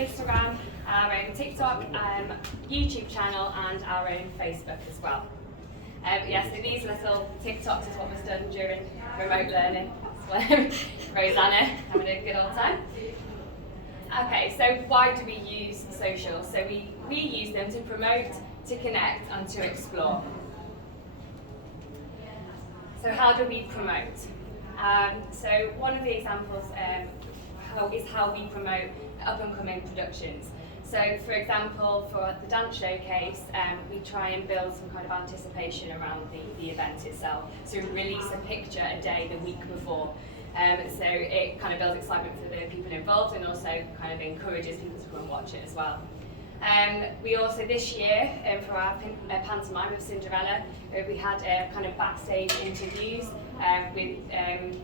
Instagram, our own TikTok, YouTube channel, and our own Facebook as well. So these little TikToks is what was done during remote learning. Rosanna having a good old time. Okay, so why do we use social? So we use them to promote, to connect, and to explore. So how do we promote? So one of the examples is how we promote up-and-coming productions. So for example, for the dance showcase, we try and build some kind of anticipation around the event itself. So we release a picture a day the week before. So it kind of builds excitement for the people involved and also kind of encourages people to go and watch it as well. We also, this year, for our pantomime of Cinderella, we had kind of backstage interviews with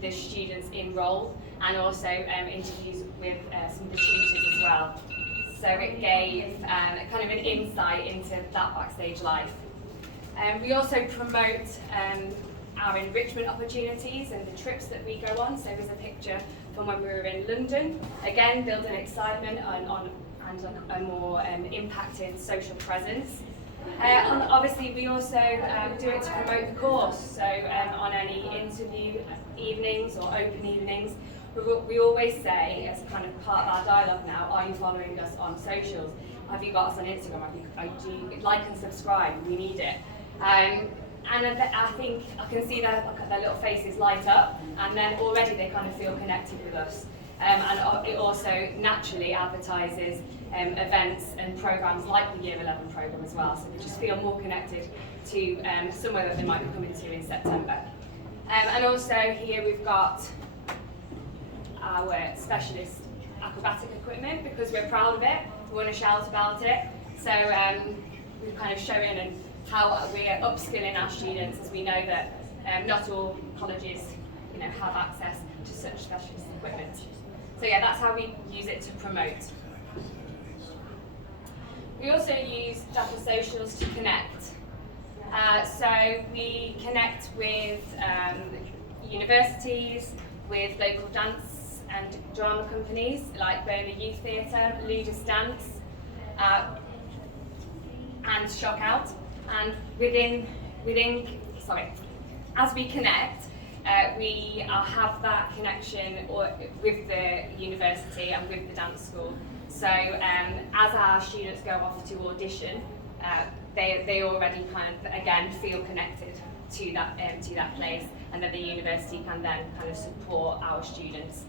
the students in role, and also interviews with some of the tutors as well. So it gave kind of an insight into that backstage life. We also promote our enrichment opportunities and the trips that we go on. So there's a picture from when we were in London, again building excitement on a more impacted social presence. And obviously we also do it to promote the course, so on any interview evenings or open evenings, we always say, as kind of part of our dialogue now, are you following us on socials? Have you got us on Instagram? Do you like and subscribe? We need it. And I think I can see their little faces light up, and then already they kind of feel connected with us. And it also naturally advertises events and programmes like the Year 11 programme as well, so we just feel more connected to somewhere that they might be coming to in September. And also here we've got our specialist acrobatic equipment, because we're proud of it, we want to shout about it. So we're kind of showing and how we're upskilling our students, as we know that not all colleges have access to such specialist equipment. So yeah, that's how we use it to promote. We also use data socials to connect. So we connect with universities, with local dance and drama companies like Burnley Youth Theatre, Ludus Dance, and Shock Out. And as we connect, we have that connection with the university and with the dance school. So as our students go off to audition, they already kind of again feel connected to that place, and then the university can then kind of support our students.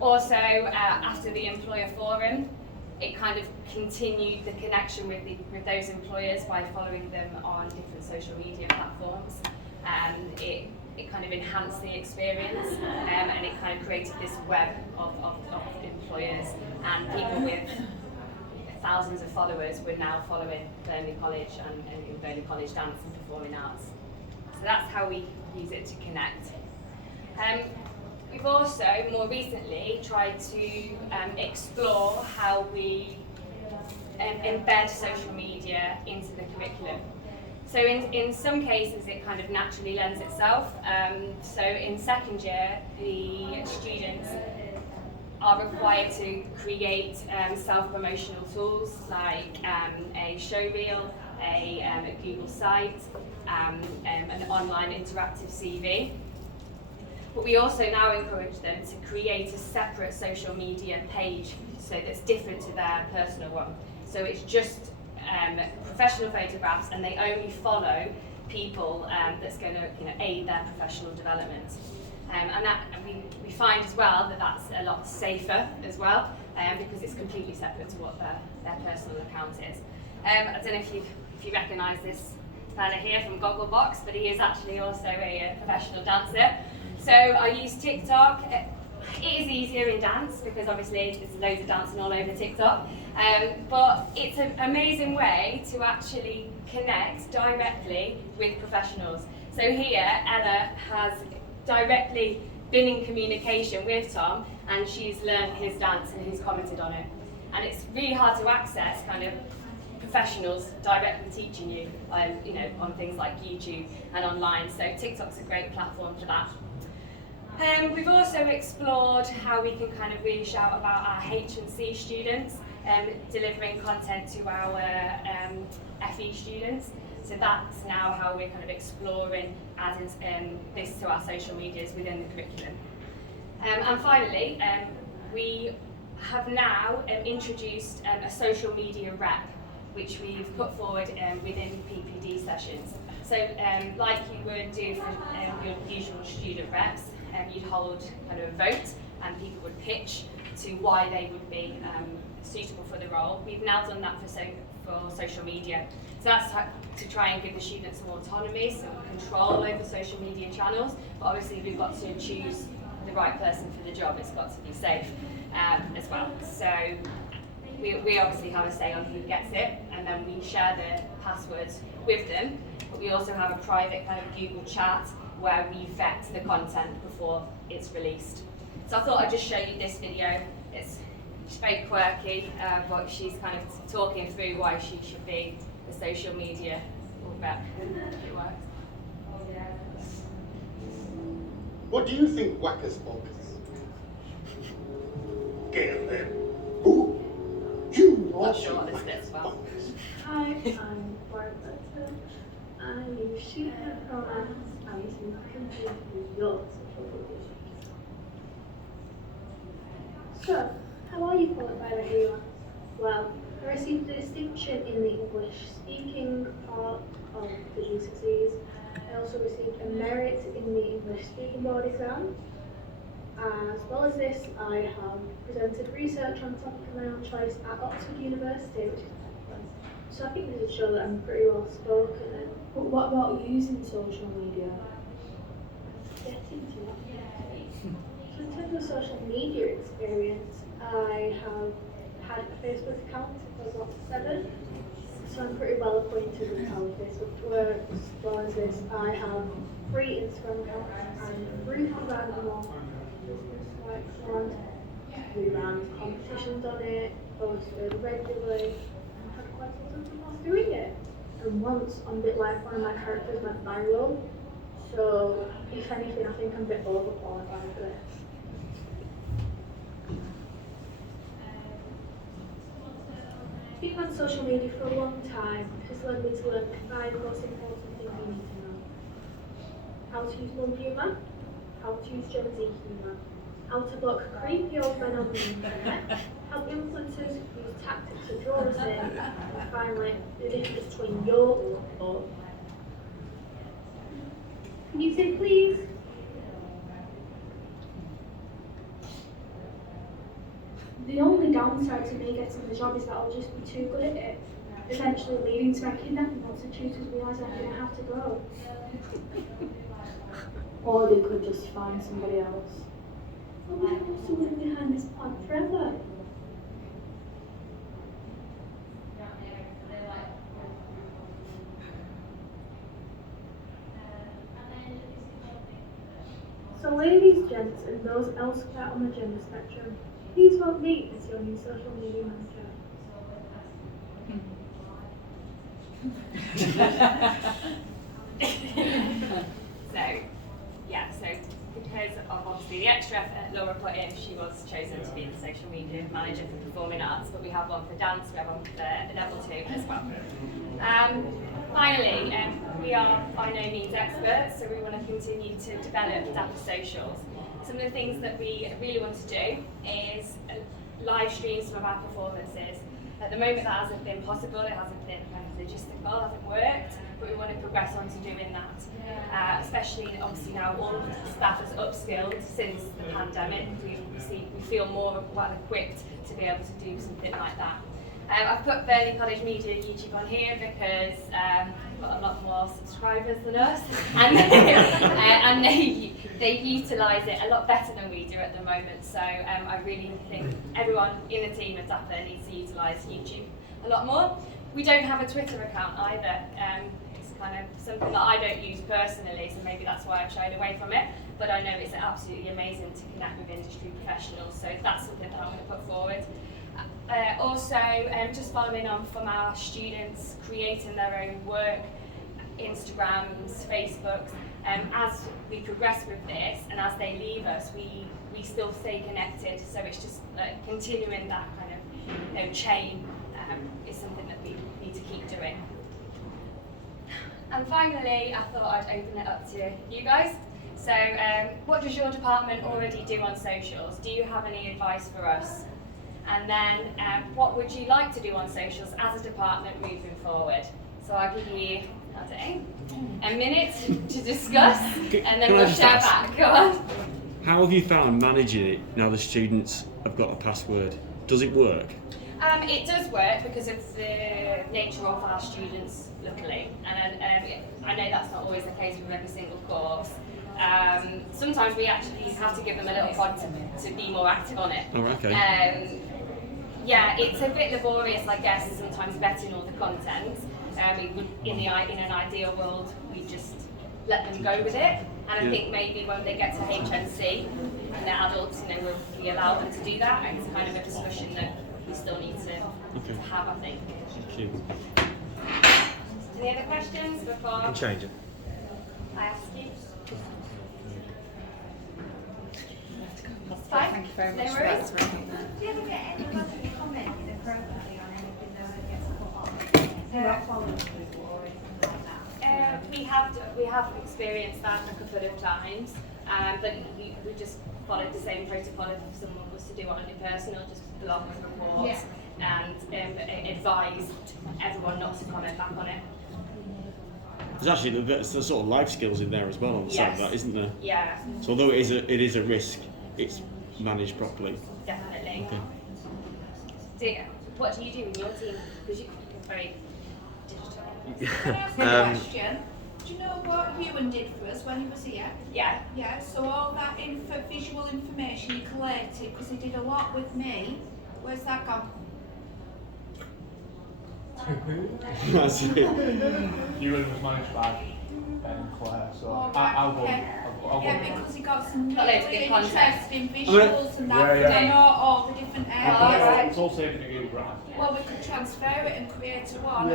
Also, after the employer forum, it kind of continued the connection with those employers by following them on different social media platforms. It kind of enhanced the experience, and it kind of created this web of employers, and people with thousands of followers were now following Burnley College and Burnley College Dance and Performing Arts. So that's how we use it to connect. We've also, more recently, tried to explore how we embed social media into the curriculum. So in some cases it kind of naturally lends itself. So in second year, the students are required to create self-promotional tools like a showreel, a Google site, an online interactive CV. But we also now encourage them to create a separate social media page so that's different to their personal one. So it's just professional photographs, and they only follow people that's going to aid their professional development. And that we find as well that that's a lot safer as well, because it's completely separate to what their personal account is. I don't know if you recognise this fella here from Gogglebox, but he is actually also a professional dancer. So I use TikTok. It is easier in dance because obviously there's loads of dancing all over TikTok, but it's an amazing way to actually connect directly with professionals. So here Ella has directly been in communication with Tom, and she's learned his dance and he's commented on it. And it's really hard to access kind of professionals directly teaching you, on things like YouTube and online. So TikTok's a great platform for that. We've also explored how we can kind of really shout about our H&C students, delivering content to our FE students. So that's now how we're kind of exploring adding this to our social medias within the curriculum. And finally, we have now introduced a social media rep, which we've put forward within PPD sessions. So like you would do for your usual student reps, you'd hold kind of a vote and people would pitch to why they would be suitable for the role. We've now done that for social media. So that's to try and give the students some autonomy, some control over social media channels, but obviously we've got to choose the right person for the job. It's got to be safe as well. So we obviously have a say on who gets it, and then we share the passwords with them, but we also have a private kind of Google chat where we vet the content before it's released. So I thought I'd just show you this video. It's very quirky, but she's kind of talking through why she should be the social media rep. It works. What do you think, Whackers Bonkers? Get them. Ooh, you Not sure what this is about. Hi, I'm Barbara. I use she, her pronouns. I use complete your social media. So, how are you qualified at AUS? Well, I received a distinction in the English speaking part of the GCSEs. I also received a merit in the English speaking board exam. As well as this, I have presented research on topic of my own choice at Oxford University, which is excellent. So I think this would show that I'm pretty well spoken. But what about using social media? Get into that. So in terms of social media experience, I have had a Facebook account since I was about 7. So I'm pretty well acquainted with how Facebook works. As well as this, I have 3 Instagram accounts and 3 random business sites on. We ran competitions on it, posted regularly, and had quite a lot of people doing it. And once on BitLife, one of my characters went viral. So if anything, I think I'm a bit overqualified for this. Being on social media for a long time has led me to learn the 5 most important things you need to know. How to use mum humour, how to use Gen Z humour, how to block creepy old men on the internet, how influencers use tactics to draw us in, and finally, the difference between your or. Can you say please? The only downside to me getting the job is that I'll just be too good at it, eventually leading to my kidnapping once the tutors realise I'm going to have to go. Or they could just find somebody else. Oh, we have to live behind this plan forever. So ladies, gents, and those elsewhere on the gender spectrum, please vote me as your new social media manager. So because of obviously the extra effort Laura put in, she was chosen to be the social media manager for performing arts, but we have one for dance, we have one for level 2 as well. Finally, we are by no means experts, so we want to continue to develop dapper socials. Some of the things that we really want to do is live stream some of our performances. At the moment that hasn't been possible, it hasn't been kind of logistical, it hasn't worked, but we want to progress on to doing that. Especially obviously now all of the staff has upskilled since the pandemic. We feel more well equipped to be able to do something like that. I've put Burnley College Media YouTube on here because we've got a lot more subscribers than us, and they utilise it a lot better than we do at the moment. So I really think everyone in the team at Dapper needs to utilise YouTube a lot more. We don't have a Twitter account either. It's kind of something that I don't use personally, so maybe that's why I've shied away from it. But I know it's absolutely amazing to connect with industry professionals, so that's something that I'm going to put forward. Also, just following on from our students creating their own work, Instagrams, Facebooks, as we progress with this and as they leave us, we still stay connected. So it's just continuing that kind of chain is something that we need to keep doing. And finally, I thought I'd open it up to you guys. So what does your department already do on socials? Do you have any advice for us? And then what would you like to do on socials as a department moving forward? So I'll give you, a minute to discuss, and then we'll share back. Go on. How have you found managing it now the students have got a password? Does it work? It does work because of the nature of our students, luckily. And I know that's not always the case with every single course. Sometimes we actually have to give them a little pod to be more active on it. Oh, okay. Yeah, it's a bit laborious, I guess, sometimes vetting all the content. In an ideal world, we just let them go with it. And I think maybe when they get to HNC and they're adults, we allow them to do that. And it's kind of a discussion that we still need to have, I think. Thank you. Any other questions before I can change it. I ask you? That's fine. Thank you very much No for that. worries. It's very helpful. Do you ever get anybody commenting appropriately on anything that gets put on? Do you not follow people or anything like that? We have experienced that a couple of times, but we just followed the same protocol if someone was to do it on your personal, just block reports and advised everyone not to comment back on it. There's actually the sort of life skills in there as well on the side of that, isn't there? Yeah, So although it is a risk, it's managed properly. definitely. Okay. What do you do in your team? Because you're very digital. Can I ask you a question? Do you know what Ewan did for us when he was here? Yeah. Yeah, so all that visual information he collated, because he did a lot with me, where's that gone? That's it. Ewan was managed by Ben and Claire, so I will. Yeah, because he got some Got loads of really good content. interesting visuals and that, Yeah, because yeah. I know all the different areas. It's all saved in a Google Drive. Well, we could transfer it and create a one.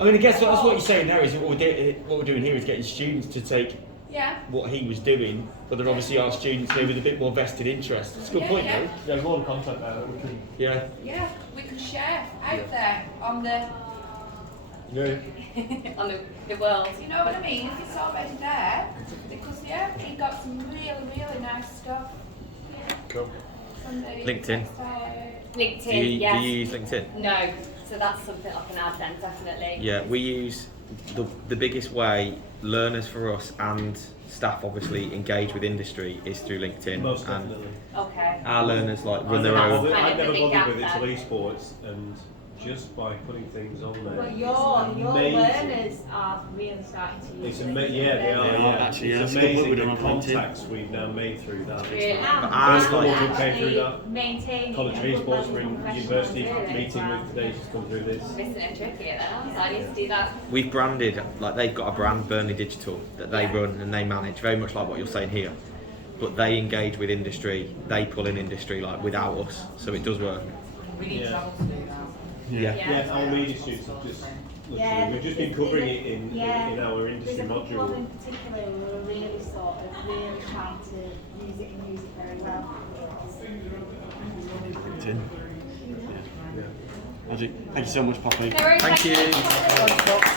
I mean, I guess that's what you're saying there is what we're doing here is getting students to take Yeah. what he was doing, but there obviously are students here with a bit more vested interest. It's a good point, though. There's a lot of content there that we can. Yeah. Yeah, we can share out there on the, On the world. you know what I mean? If it's already there, because he got some really nice stuff. Cool. From the LinkedIn. LinkedIn, Do you yes. use LinkedIn? No, so that's something I can add then, definitely. Yeah, we use the biggest way learners for us and staff obviously engage with industry is through LinkedIn. Most And definitely. Okay. our learners like run their That's own. kind I've of never the big bothered with gap it then. till esports, and just by putting things on there. Well, it's your amazing. learners are really starting to use It's it. yeah, they are. Yeah, Yeah, actually, yeah, it's that's a good point amazing we're the doing on LinkedIn. contacts we've now made through that. Really? But ours First one like who came through that. Maintaining College of a good esports, level we're of in professional university experience. meeting with today, just come through this. Missing it tricky then, so I need to do that. we've branded, like they've got a brand, Burnley Digital, that they run and they manage, very much like what you're saying here. But they engage with industry, they pull in industry like without us, so it does work. We need Yeah. travel to do that. Yeah. Yeah, our media students have just literally, we've just been covering it in our industry There's a couple of module. in particular who are really sort of really trying to use it very well. LinkedIn. Magic. Thank you so much, Poppy. No worries, Thank you. you.